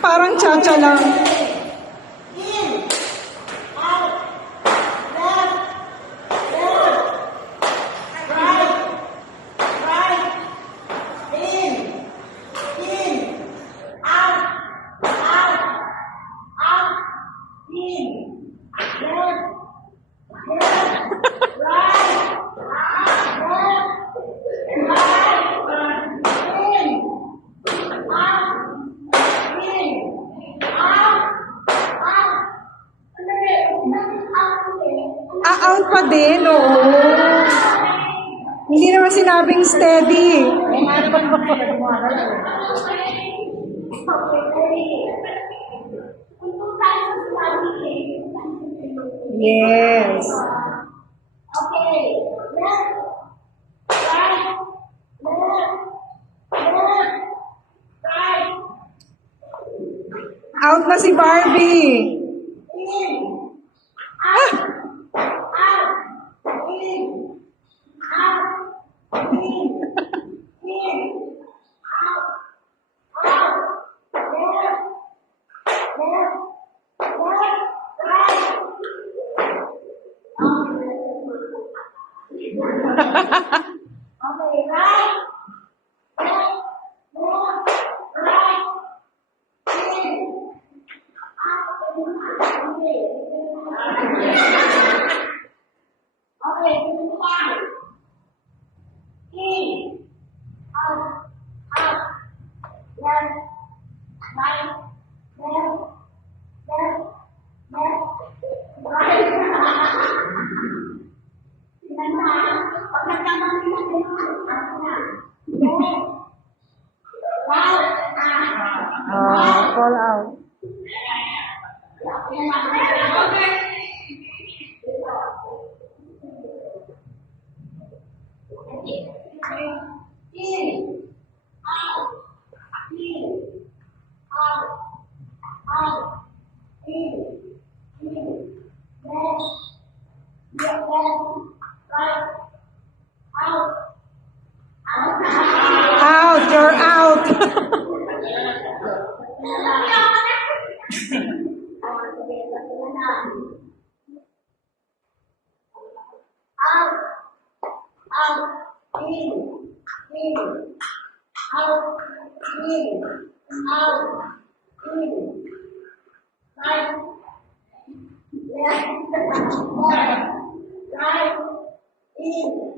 Parang chacha lang. A-out pa din, oo. Hindi naman sinabing steady. Yes. Okay. Left. Right. Left. Left. Right. Out na si Barbie. Ờ, call out. In, out, in, out, in, right, left, left, right, in,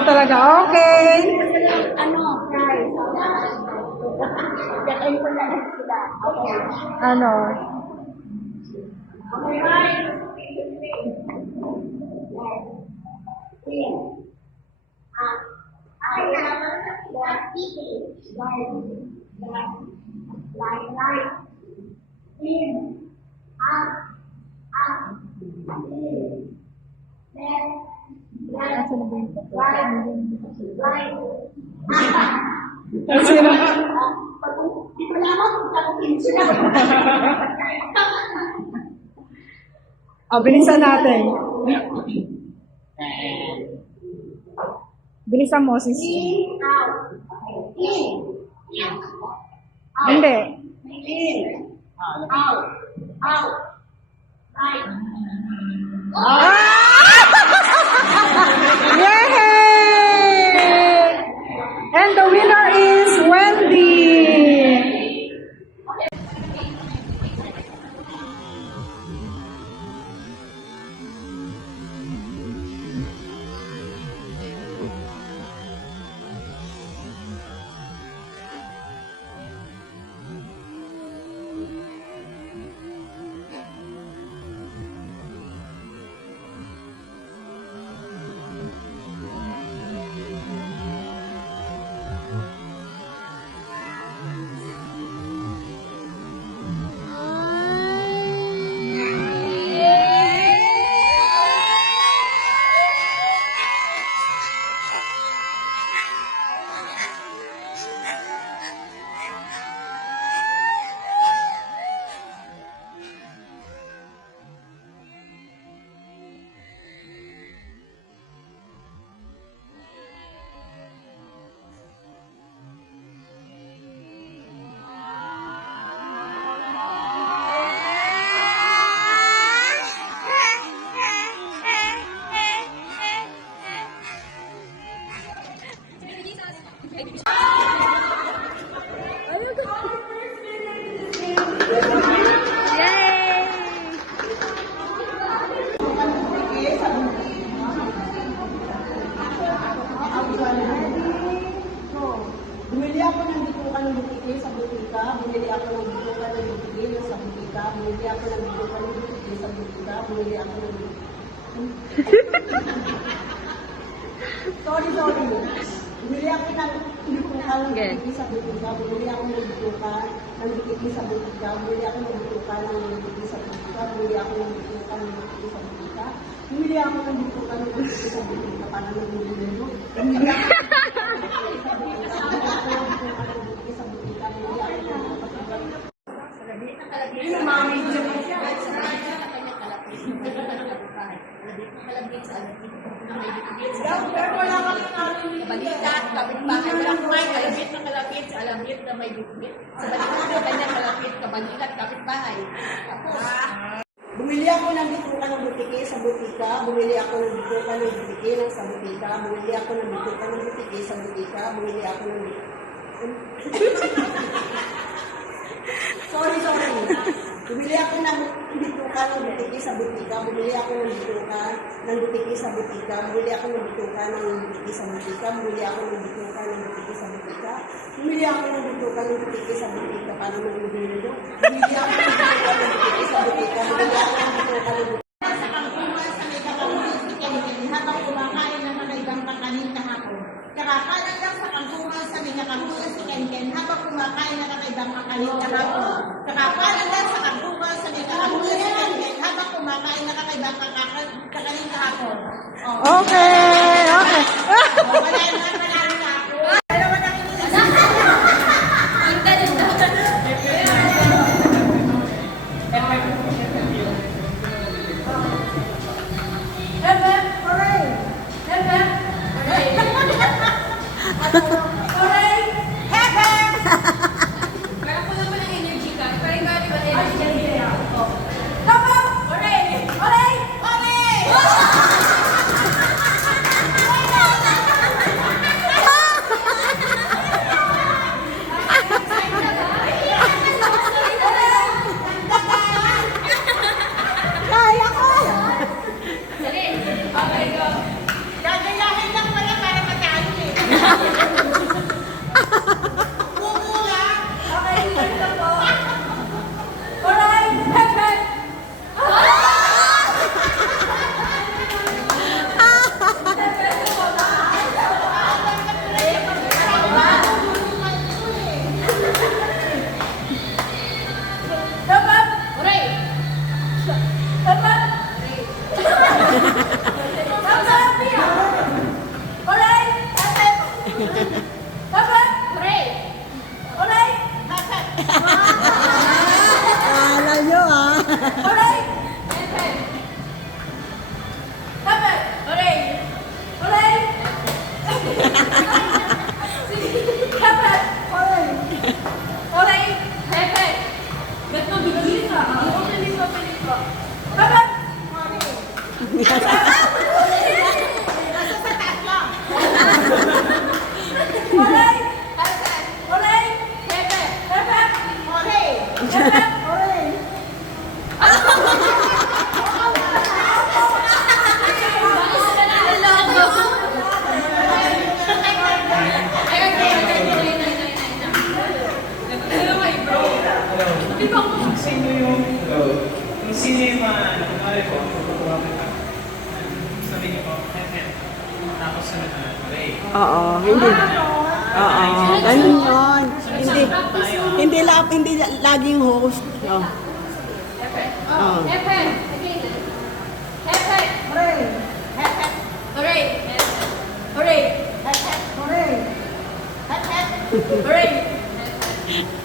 Ah, out na talaga. Okay. Ano, right. Kaya ko na lang sila. Okay. Ano? Sino? Di ko alam kung saan sila. Oh, bilisan natin. Bilisan mo, sis. In, out. In. Out. Hindi. In. Out. Out. Right. Yay! And the winner is Wendy. sorry sorry diri aku dibutuhkan bisa dibutuhkan diri aku membutuhkan nang bisa dibutuhkan diri aku membutuhkan nang bisa dibutuhkan diri aku membutuhkan nang bisa dibutuhkan diri aku membutuhkan nang bisa dibutuhkan nang bisa dibutuhkan mo. Bumili ako Balita, kapitbahay lang may na kalapit sa alabit na may bitbit. Sa balita na kanya kalapit, kabalikat, kapitbahay. Bumili ako ng bituka ng butike sa butika, bumili ako ng bituka ng butike ng sa butika, bumili ako ng bituka ng butike sa butika, bumili ako ng Sorry, sorry. Bumili ako ng bituka ng butike sa butika, bumili ako ng bituka ng butike sa butika, bumili ako ng bituka ng butike sa butika, bumili ako ng bituka ng butike sa butika, bumili ako ng bituka ng butike sa butika para mag-ibili nyo. Bumili ako ng bituka ng butike sa butika, bumili ako ng bituka ng butike. sa kangkungan sa may kakamunin si Kenken, habang kumakain ng kakaibang kakanin kahapon. Kakapalan lang sa kangkungan sa may kakamunin si Kenken, habang kumakain ng kakaibang kakanin kahapon. Kakapalan lang sa kangkungan sa Kakain na kami, baka kakain kahapon. Oh. Okay.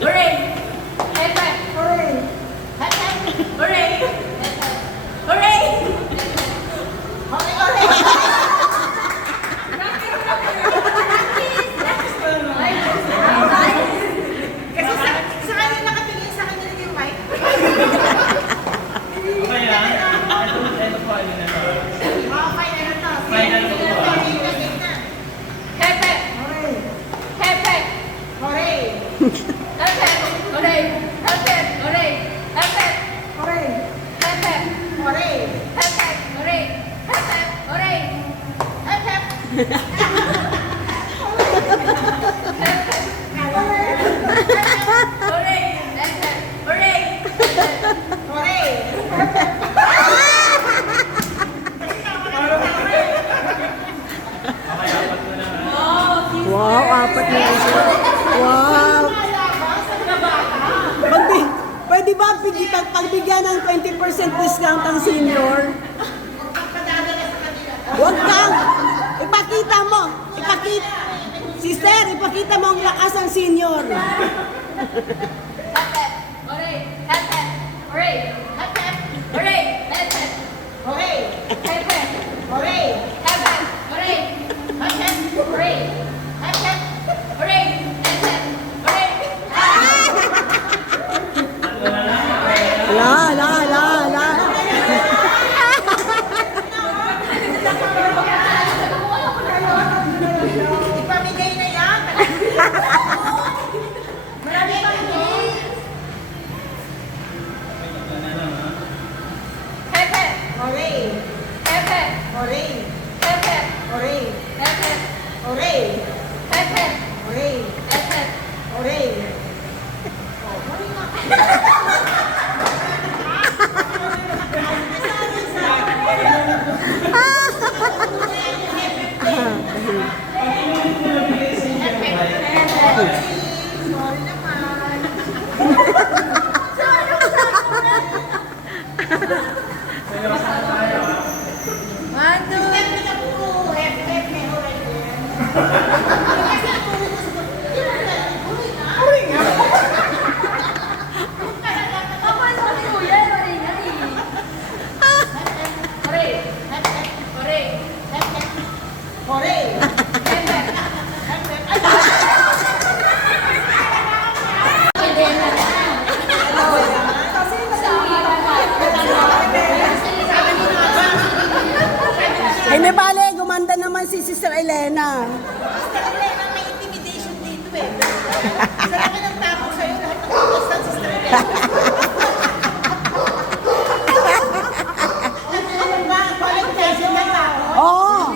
Lorraine! Wow, apat na isa. Wow. Pagbi pwede ba pag pagbigyan ng 20% discount ang senior? Huwag kang. Ipakita mo. Ipakita. Mister, ipakita mo ang lakas ng senior. Hooray! Hooray! Hooray! Hooray! Si Sister Elena. Elena, may intimidation dito eh. Sa laki ng tapos sa'yo, lahat ng ng sister Elena. Ano ba? Bakit kasi na tao? Oo.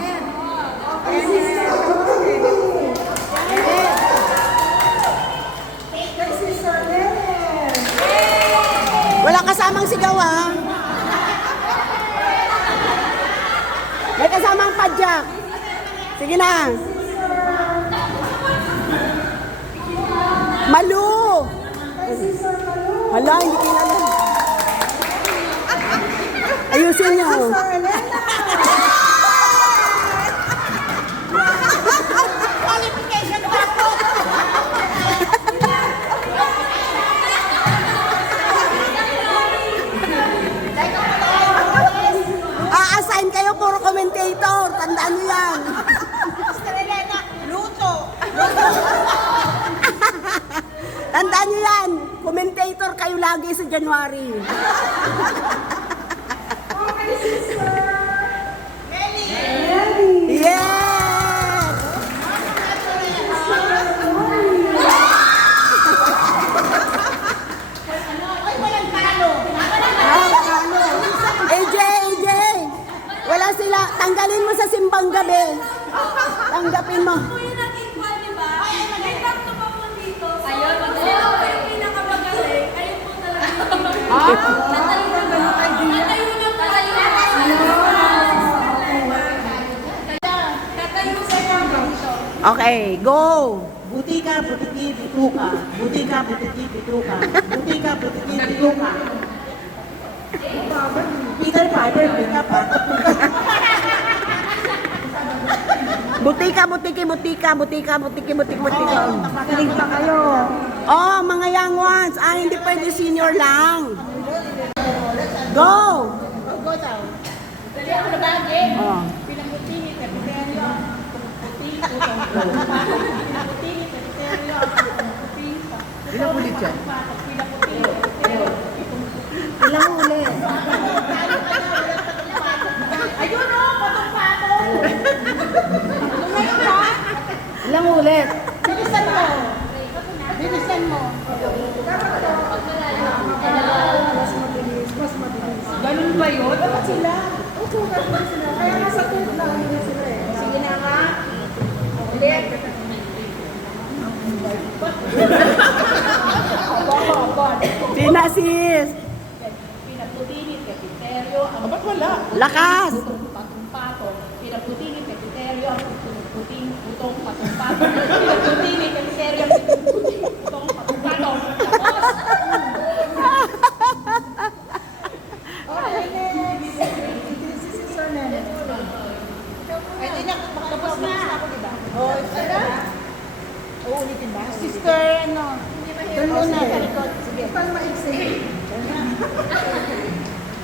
Wala kasamang sigaw ah. May kasamang padyak. Sige na. Malu. Hala, hindi kilala. Ayusin niyo. Tandaan yan. Commentator kayo lagi sa January. Meli. Yes! Ay, walang talo. AJ, AJ! Wala sila. Tanggalin mo sa simbang gabi. Tanggapin mo. Ayun, magaling po yung pinakamagaling. Ayun po talaga. Ah? Tatayo na ba? Tatayo na po kayo. Tatayo sa ganito. Okay, go! Butika, butiki, bituka. Butika, butiki, bituka. Butika, butiki, bituka. Peter Piper, pick up. Butika, butiki, butika, butika, butiki, butiki, butika. Magaling pa kayo. Oh, mga young ones. Ah, hindi pwede senior lang. Go! Go daw. Dali ako na bagi. Oh. Pinamuti ni Tepeterio. Puti, putong. Pinamuti ni Tepeterio. Puti, Ilang ulit yan? Ilang ulit? Ayun o, patong-patong. Ngayon ha? Ilang ulit? Bilisan mo. Bilisan mo. Ganun ba yun? Dapat sila. Oo, dapat sila. Kaya nasa tube lang nila sila eh. Sige na nga. Ulit. Sina sis? Pinaputinit, kapiteryo, ba't wala? Lakas! Oh, ito na. Oh, ulitin ba? Sister, ano? Doon muna sa likod. Sige. Pag maigsin.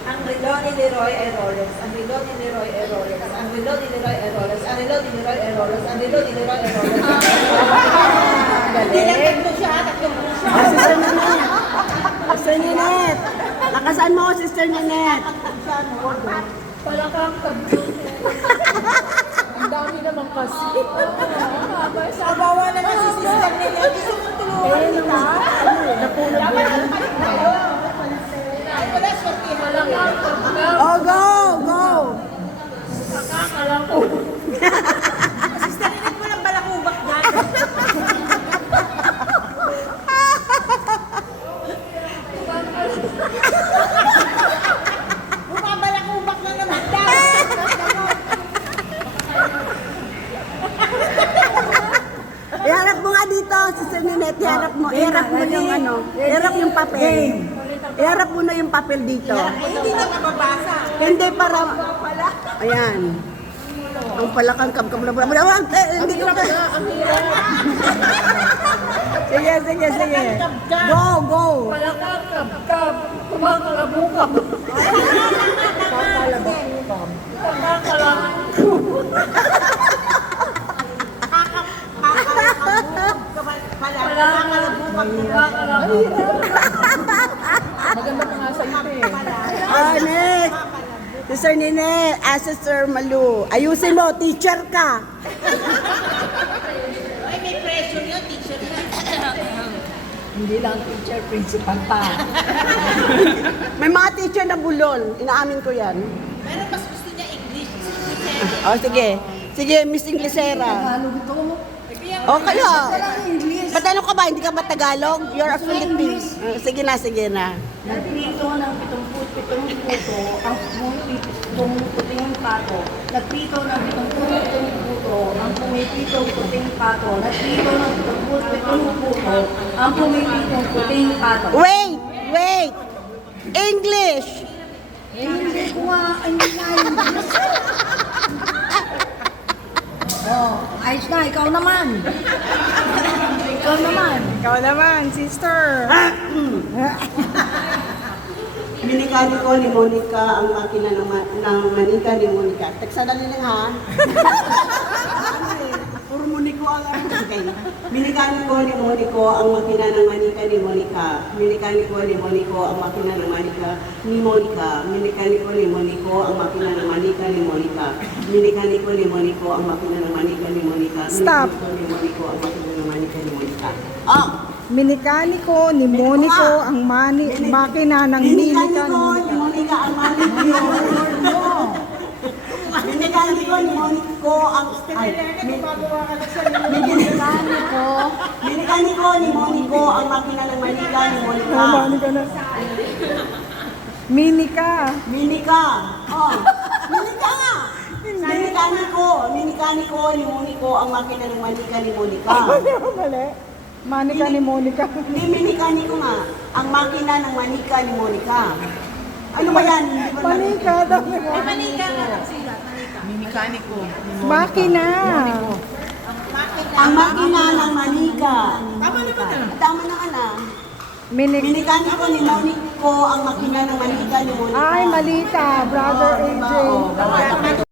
Ang relo ni Leroy Eroles, ang relo ni Leroy Eroles, ang relo ni Leroy Eroles, ang relo ni Leroy Eroles, ang relo ni Leroy Eroles. Hindi na tatlo siya, tatlo mo siya. Sister Nanette. Sister Nanette. Nakasaan mo ako, Sister Nanette? Walang kang kablo. Dami naman kasi. Sabawa na na si sister nila. Gusto mo tulungan kita? Ay, wala, sortihan. Wala kang computer. Oh, go, go. Nakakalang ko. Sister nila mo lang balakubak dyan. Bumabalakubak na naman daw. Iharap mo nga dito, Sister Ninette. Iharap mo. Iharap mo yung ano. Iharap yung papel. Iharap mo na yung papel dito. Hindi na mababasa. Hindi para... Ayan. Ang palakang kam kam kam kam eh, hindi ko ka. Sige, sige, sige. Go, go. Wala kang kapkap. Kumakalabukap. Kumakalabukap. Pala, Wala nakakalabukap na Kumakalabukap. Maganda pa nga sa iyo eh. Ah, next. Sister Nene, ah, Sister Malu. Ayusin mo, teacher ka. Ay, may pressure yun, teacher. Hindi lang teacher, principal pa. May mga teacher na bulol. Inaamin ko yan. Pero mas gusto niya English. Oh, sige. Sige, Miss Inglesera. Oh, kayo. Ba't ano ka ba? Hindi ka ba Tagalog? You're a Philippine. Ah, sige na, sige na. Nagpito ng 77 puto ang pumipitong puting pato. Nagpito ng 77 puto ang pumipitong puting pato. Nagpito ng 77 puto ang pumipitong puting pato. Wait! Wait! English! Hindi ko nga, hindi nga English. Oh, ayos na, ikaw naman. ikaw naman. Ikaw naman, sister. Minikani ko ni Monica ang makina ng, ma- ng manika ni Monica. Tagsadali lang ha. ano eh, puro Monico ang okay. Minikani ko ni Monico ang makina ng manika ni Monica. Minikani ko ni Monico ang makina ng manika ni Monica. Minikani ko ni Monico ang makina ng manika ni Monica. Minikani ko ni Monico ang makina ng manika ni Monica. Stop. Minikani ko ni Monico ang makina ng manika ni Monica. Oh! Minikaniko ni Monico ang mani, makina ng minika Minikani ni ko ni Monica ang manika ni Monica. Minikani ko ni Monico ang... Ay, Minikani ko... Minikani ko ni Monico ang makina ng manika ni Monica. Mani ka na. Minika. Minika. Oh, Minika nga. Minikani ko. Minikani ko ni Monico ang makina ng manika ni Monica. Mali, mali. Manika ni Monica. Hindi, minikani ko nga. Ang makina ng manika ni Monica. Ano ba yan? Hindi ba Manika daw ni Monica. Manika nga lang sila. Makina. Ang makina ng manika. Tama na ba Tama na ka na. Minik. Minikani ko ni Monico ang makina ng manika ni Monica. Ay, malita. Brother AJ. Oo, bawal.